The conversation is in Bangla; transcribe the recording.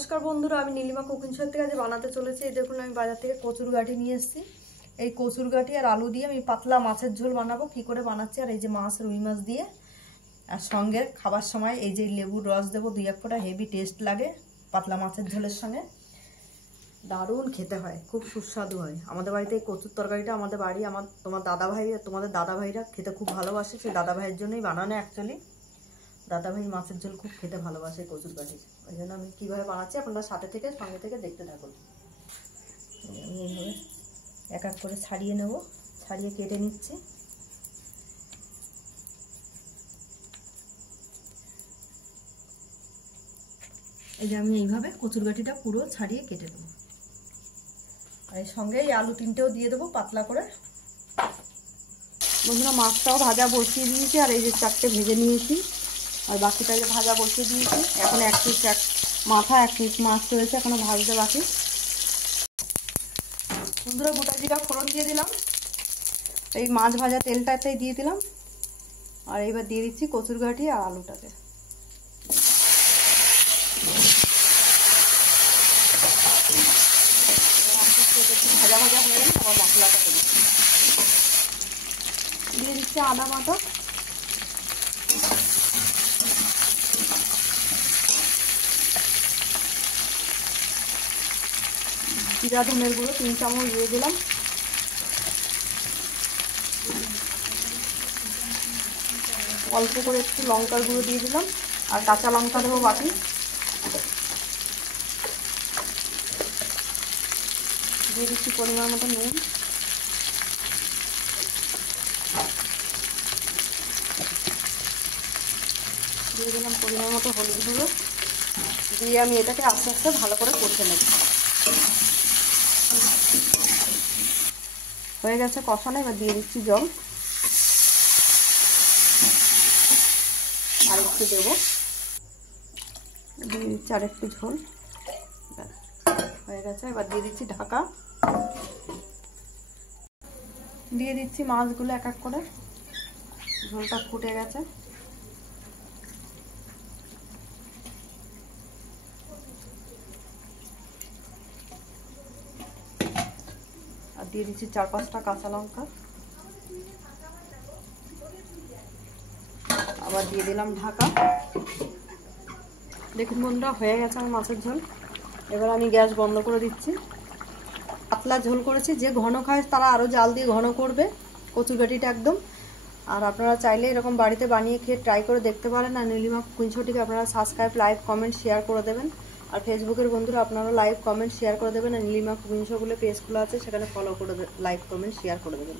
নমস্কার বন্ধুরা, আমি নীলিমা কুকিং শো থেকে আজ বানাতে চলেছি। এই দেখুন, আমি বাজার থেকে কচুর গাঠি নিয়ে এসেছি। এই কচুর গাঠি আর আলু দিয়ে আমি পাতলা মাছের ঝোল বানাবো। কি করে বানাচ্ছি, আর এই যে মাছ, রুই মাছ দিয়ে, আর সঙ্গে খাবার সময় এই যে লেবুর রস দেবো 2-1 ফোঁটা। হেভি টেস্ট লাগে পাতলা মাছের ঝোলের সঙ্গে, দারুণ খেতে হয়, খুব সুস্বাদু হয়। আমাদের বাড়িতে এই কচুর তরকারিটা তোমাদের দাদা ভাইরা খেতে খুব ভালোবাসে। সেই দাদা ভাইয়ের জন্যই বানানো। অ্যাকচুয়ালি দাদা ভাই মাছের ঝোল খুব খেতে ভালোবাসে কচুর গাঠি। ওই জন্য আমি কীভাবে বানাচ্ছি আপনারা সঙ্গে থেকে দেখতে থাকুন। আমি এইভাবে এক এক করে ছাড়িয়ে নেব, ছাড়িয়ে কেটে নিচ্ছি। এই যে আমি এইভাবে কচুর গাঠিটা পুরো ছাড়িয়ে কেটে দেবো। আর এর সঙ্গে এই আলু 3টেও দিয়ে দেবো পাতলা করে। বন্ধুরা, মাছটাও ভাজা বসিয়ে দিয়েছি, আর এই যে 4টে ভেজে নিয়েছি, আর বাকিটা যে ভাজা বসিয়ে দিয়েছি। এখন এক পিস মাছ রয়েছে এখনো ভাজতে বাকি। বন্ধুরা, গোটা জিরা ফোড়ন দিয়ে দিলাম, এই মাছ ভাজা তেলটাতেই দিয়ে দিলাম। আর এইবার দিয়ে দিচ্ছি কচুর গাঠি আর আলুটাকে। ভাজা ভাজা হয়ে গেলে আবার মশলাটা দেবো। দিয়ে দিচ্ছি আদা বাটা, জিরা ধনের গুঁড়ো 3 চামচ দিয়ে দিলাম। অল্প করে একটু লঙ্কার গুঁড়ো দিয়ে দিলাম, আর কাঁচা লঙ্কা দেবো বাকি। দিয়ে দিচ্ছি পরিমাণ মতো নুন, দিয়ে দিলাম পরিমাণ মতো হলুদ গুঁড়ো। দিয়ে আমি এটাকে আস্তে আস্তে ভালো করে কষে নেব। হয়ে গেছে কষানো, এবার দিয়ে দিচ্ছি জল, আর একটু দেবো, দিয়ে দিচ্ছি আর একটু ঝোল। হয়ে গেছে, এবার দিয়ে দিচ্ছি ঢাকা, দিয়ে দিচ্ছি মাছগুলো এক এক করে। ঝোলটা ফুটে গেছে, আর দিয়ে দিচ্ছি 4-5টা কাঁচা লঙ্কা, আবার দিয়ে দিলাম ঢাকা। দেখুন বন্ধুরা, হয়ে গেছে আমার মাছের ঝোল। এবার আমি গ্যাস বন্ধ করে দিচ্ছি। পাতলা ঝোল করেছি, যে ঘন খায় তারা আরও জাল দিয়ে ঘন করবে কচুর গাঠিটা একদম। আর আপনারা চাইলে এরকম বাড়িতে বানিয়ে খেয়ে ট্রাই করে দেখতে পারেন। আর নীলিমা কুকিং শোটিকে আপনারা সাবস্ক্রাইব, লাইক, কমেন্ট, শেয়ার করে দেবেন। আর ফেসবুকের বন্ধুরা আপনারা লাইক, কমেন্ট, শেয়ার করে দেবেন। আর নীলিমা কুকিং শো বলে পেজগুলো আছে, সেখানে ফলো করে লাইক, কমেন্ট, শেয়ার করে দেবেন।